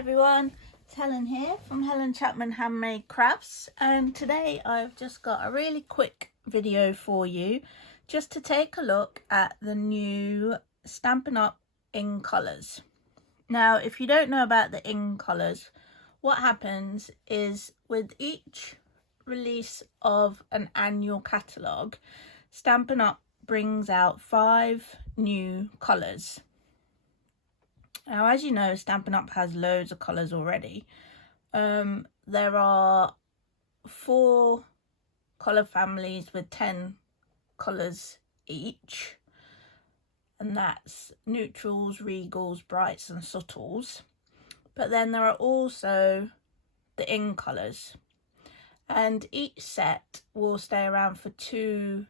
everyone, it's Helen here from Helen Chapman Handmade Crafts, and today I've just got a really quick video for you just to take a look at the new Stampin' Up in colours. Now, if you don't know about the in colours, what happens is with each release of an annual catalogue, Stampin' Up brings out 5 new colours. Now, as you know, Stampin' Up has loads of colours already. There are 4 colour families with 10 colours each. And that's neutrals, regals, brights and subtles. But then there are also the in colours. And each set will stay around for 2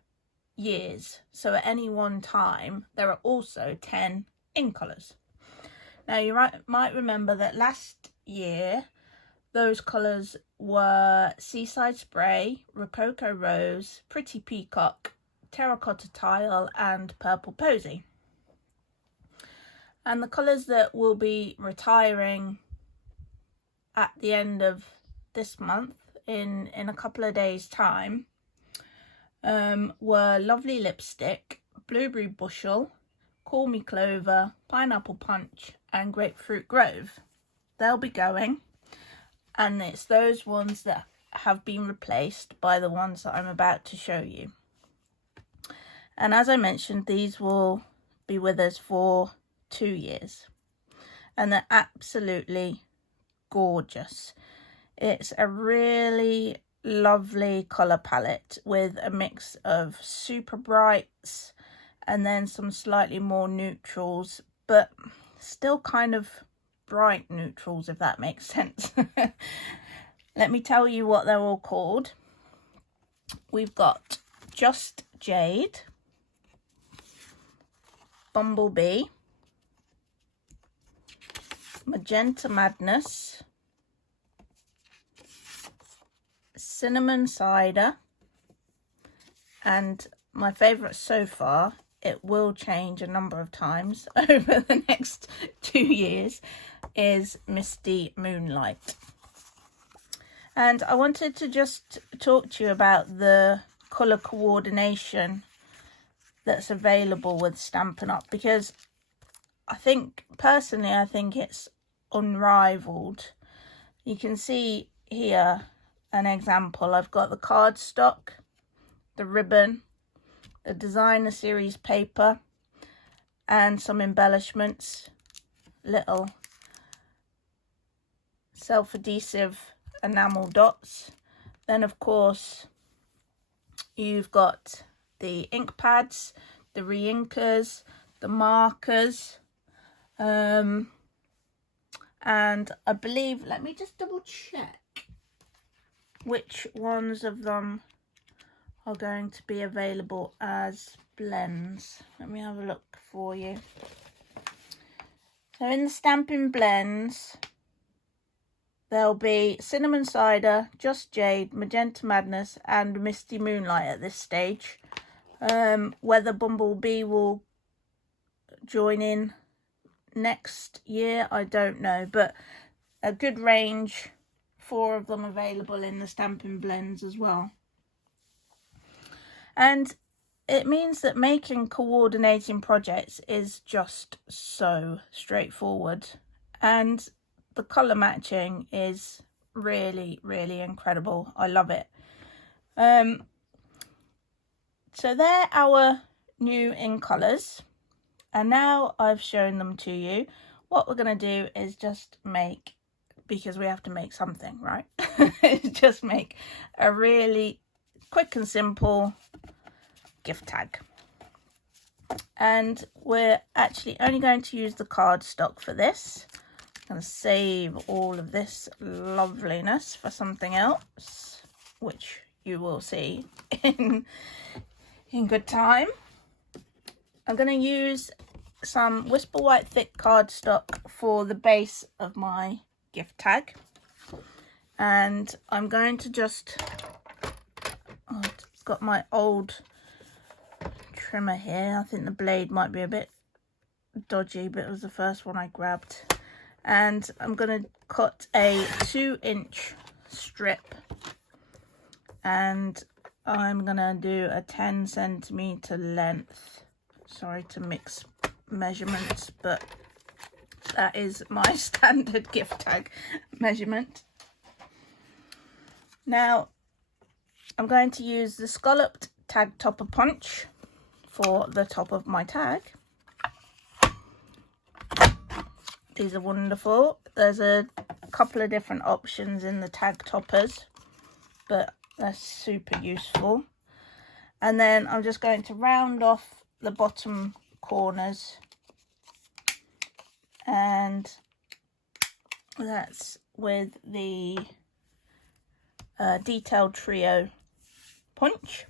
years. So at any one time, there are also 10 in colours. Now, you might remember that last year, those colours were Seaside Spray, Rococo Rose, Pretty Peacock, Terracotta Tile and Purple Posy. And the colours that will be retiring at the end of this month, in a couple of days' time, were Lovely Lipstick, Blueberry Bushel, Call Me Clover, Pineapple Punch and Grapefruit Grove. They'll be going, and it's those ones that have been replaced by the ones that I'm about to show you. And as I mentioned, these will be with us for 2 years, and they're absolutely gorgeous. It's a really lovely colour palette with a mix of super brights and then some slightly more neutrals, but still kind of bright neutrals, if that makes sense. Let me tell you what they're all called. We've got Just Jade, Bumblebee, Magenta Madness, Cinnamon Cider, and my favourite so far, it will change a number of times over the next 2 years, is Misty Moonlight. And I wanted to just talk to you about the colour coordination that's available with Stampin' Up, because I think it's unrivaled. You can see here an example. I've got the cardstock, the ribbon, the designer series paper and some embellishments, little self-adhesive enamel dots. Then of course you've got the ink pads, the re-inkers, the markers, and I believe, let me just double check which ones of them are going to be available as blends. Let me have a look for you. So in the Stampin' Blends, there'll be Cinnamon Cider, Just Jade, Magenta Madness and Misty Moonlight at this stage. Whether Bumblebee will join in next year, I don't know, but a good range, 4 of them available in the Stampin' Blends as well. And it means that making coordinating projects is just so straightforward, and the colour matching is really, really incredible. I love it. So they're our new in colours, and now I've shown them to you, what we're going to do is just make, because we have to make something, right? Just make a really quick and simple gift tag. And we're actually only going to use the cardstock for this. I'm going to save all of this loveliness for something else, which you will see in good time. I'm going to use some Whisper White thick cardstock for the base of my gift tag, and I'm going to just, it's got my old trimmer here. I think the blade might be a bit dodgy, but it was the first one I grabbed. and I'm going to cut a 2-inch strip, and I'm going to do a 10 centimeter length. Sorry to mix measurements, but that is my standard gift tag measurement. Now I'm going to use the scalloped tag topper punch for the top of my tag. These are wonderful. There's a couple of different options in the tag toppers, but they're super useful. And then I'm just going to round off the bottom corners, and that's with the detailed trio punch.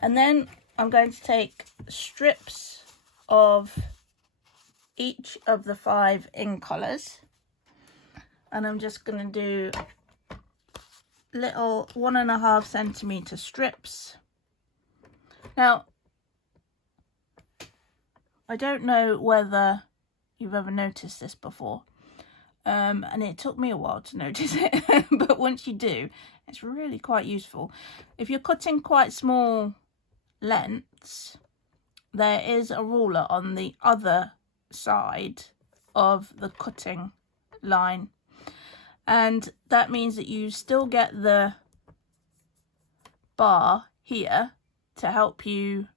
And then I'm going to take strips of each of the 5 in colours, and I'm just going to do little 1.5 centimeter strips. Now, I don't know whether you've ever noticed this before, and it took me a while to notice it, but once you do, it's really quite useful. If you're cutting quite small lengths, there is a ruler on the other side of the cutting line, and that means that you still get the bar here to help you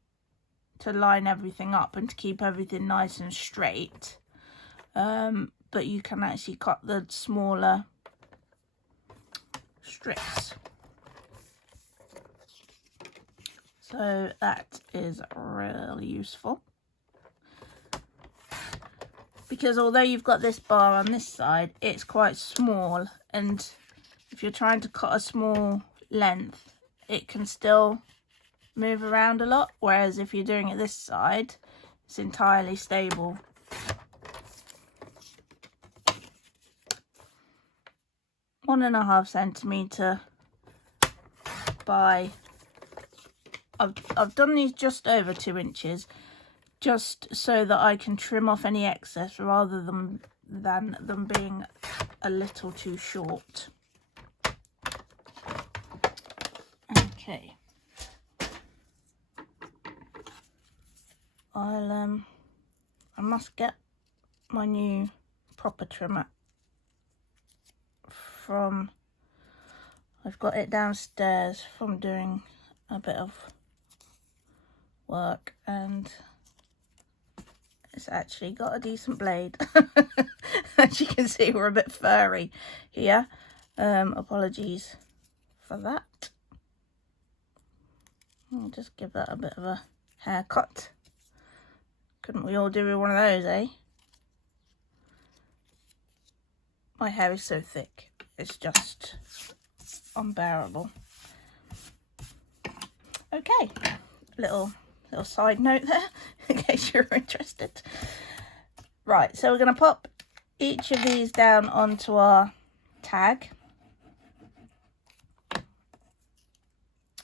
to line everything up and to keep everything nice and straight, but you can actually cut the smaller strips. So that is really useful, because although you've got this bar on this side, it's quite small, and if you're trying to cut a small length, it can still move around a lot, whereas if you're doing it this side, it's entirely stable. One and a half centimeter by I've done these just over 2 inches, just so that I can trim off any excess rather than them being a little too short. Okay. I must get my new proper trimmer from, I've got it downstairs from doing a bit of work, and it's actually got a decent blade. As you can see, we're a bit furry here. Apologies for that. I'll just give that a bit of a haircut. Couldn't we all do with one of those, eh? My hair is so thick, it's just unbearable. Okay, little side note there, in case you're interested. Right, so we're going to pop each of these down onto our tag.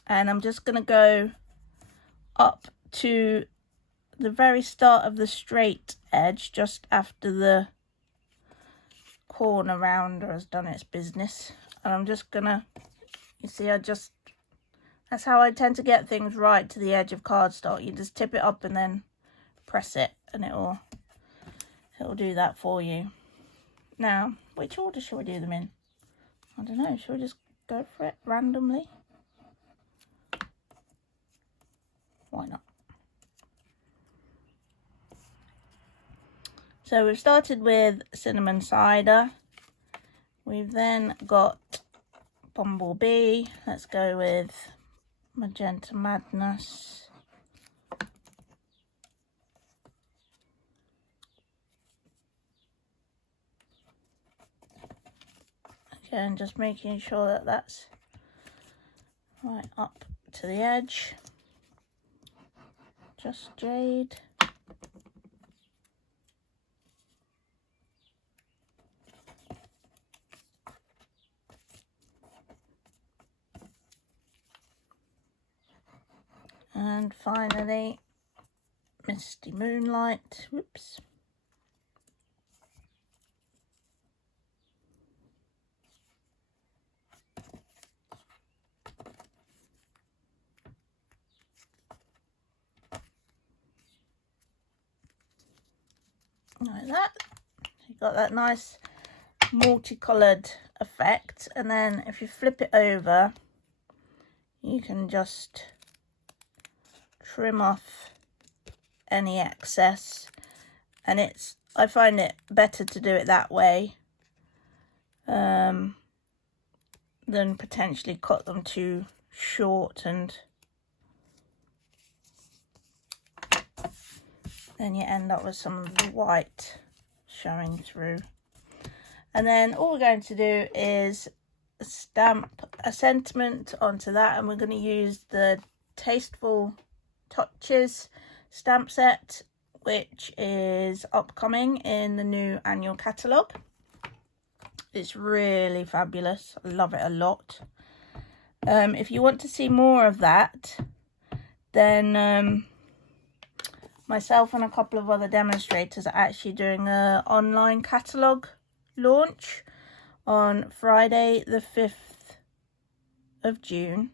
And I'm just going to go up to the very start of the straight edge, just after the corner rounder has done its business. And I'm just going to, you see, that's how I tend to get things right to the edge of cardstock. You just tip it up and then press it, and it'll do that for you. Now, which order should we do them in? I don't know. Should we just go for it randomly? Why not? So we've started with Cinnamon Cider. We've then got Bumblebee. Let's go with Magenta Madness. Again, just making sure that that's right up to the edge. Just Jade. And finally, Misty Moonlight. Whoops. like that. You've got that nice multicolored effect, and then if you flip it over, you can just trim off any excess, and I find it better to do it that way than potentially cut them too short, and then you end up with some of the white showing through. And then all we're going to do is stamp a sentiment onto that, and we're going to use the Tasteful Touches stamp set, which is upcoming in the new annual catalogue. It's really fabulous. I love it a lot. If you want to see more of that, then myself and a couple of other demonstrators are actually doing an online catalogue launch on Friday the 5th of June.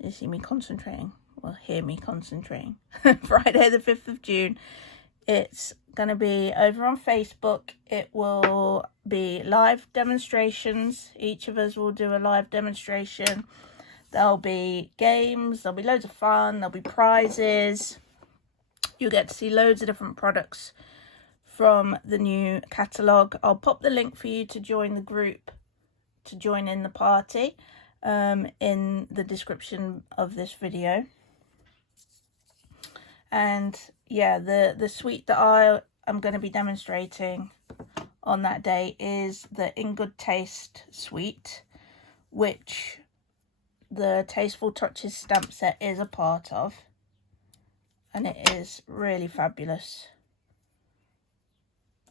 You see me concentrating, well, hear me concentrating. Friday the 5th of June. It's going to be over on Facebook. It will be live demonstrations. Each of us will do a live demonstration. There'll be games, there'll be loads of fun, there'll be prizes. You'll get to see loads of different products from the new catalogue. I'll pop the link for you to join the group, to join in the party, in the description of this video. And yeah, the suite that I am going to be demonstrating on that day is the In Good Taste suite, which the Tasteful Touches stamp set is a part of, and it is really fabulous.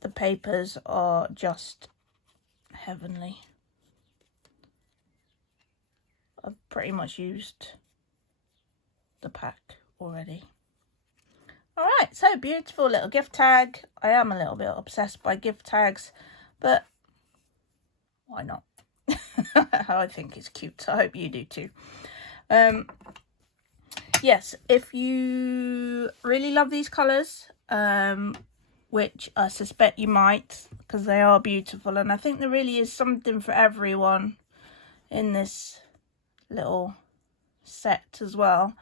The papers are just heavenly. I've pretty much used the pack already. Alright, so beautiful little gift tag. I am a little bit obsessed by gift tags, but why not? I think it's cute, so I hope you do too. Yes, if you really love these colours, which I suspect you might, because they are beautiful, and I think there really is something for everyone in this little set as well.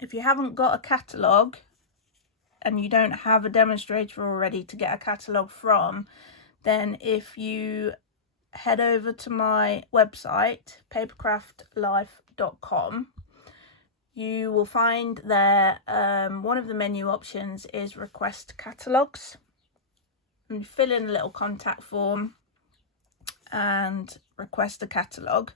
If you haven't got a catalogue and you don't have a demonstrator already to get a catalogue from, then if you head over to my website, papercraftlife.com, you will find there one of the menu options is request catalogues. And you fill in a little contact form and request a catalogue.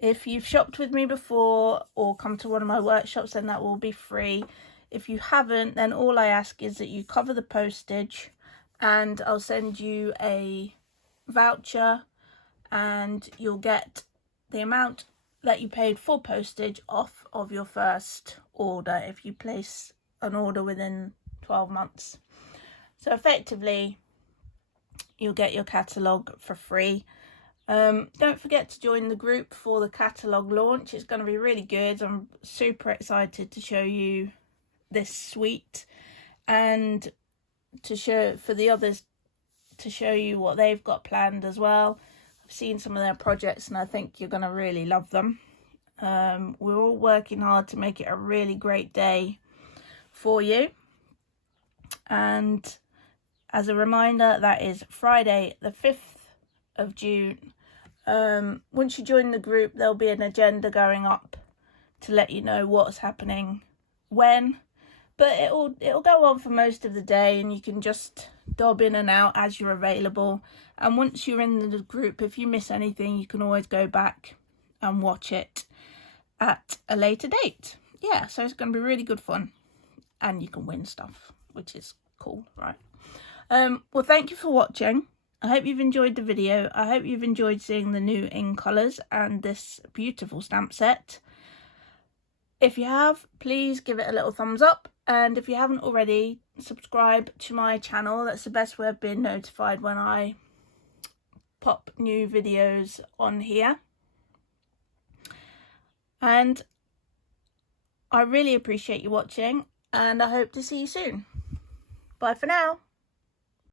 If you've shopped with me before or come to one of my workshops, then that will be free. If you haven't, then all I ask is that you cover the postage, and I'll send you a voucher, and you'll get the amount that you paid for postage off of your first order if you place an order within 12 months. So effectively, you'll get your catalogue for free. Don't forget to join the group for the catalogue launch. It's going to be really good. I'm super excited to show you this suite, and to show for the others, to show you what they've got planned as well. I've seen some of their projects and I think you're going to really love them. We're all working hard to make it a really great day for you. And as a reminder, that is Friday the 5th of June. Once you join the group, there'll be an agenda going up to let you know what's happening when, but it'll go on for most of the day, and you can just dob in and out as you're available. And once you're in the group, if you miss anything, you can always go back and watch it at a later date. Yeah, so it's going to be really good fun, and you can win stuff, which is cool, right? Well, thank you for watching. I hope you've enjoyed the video. I hope you've enjoyed seeing the new in colours and this beautiful stamp set. If you have, please give it a little thumbs up. And if you haven't already, subscribe to my channel. That's the best way of being notified when I pop new videos on here. And I really appreciate you watching, and I hope to see you soon. Bye for now.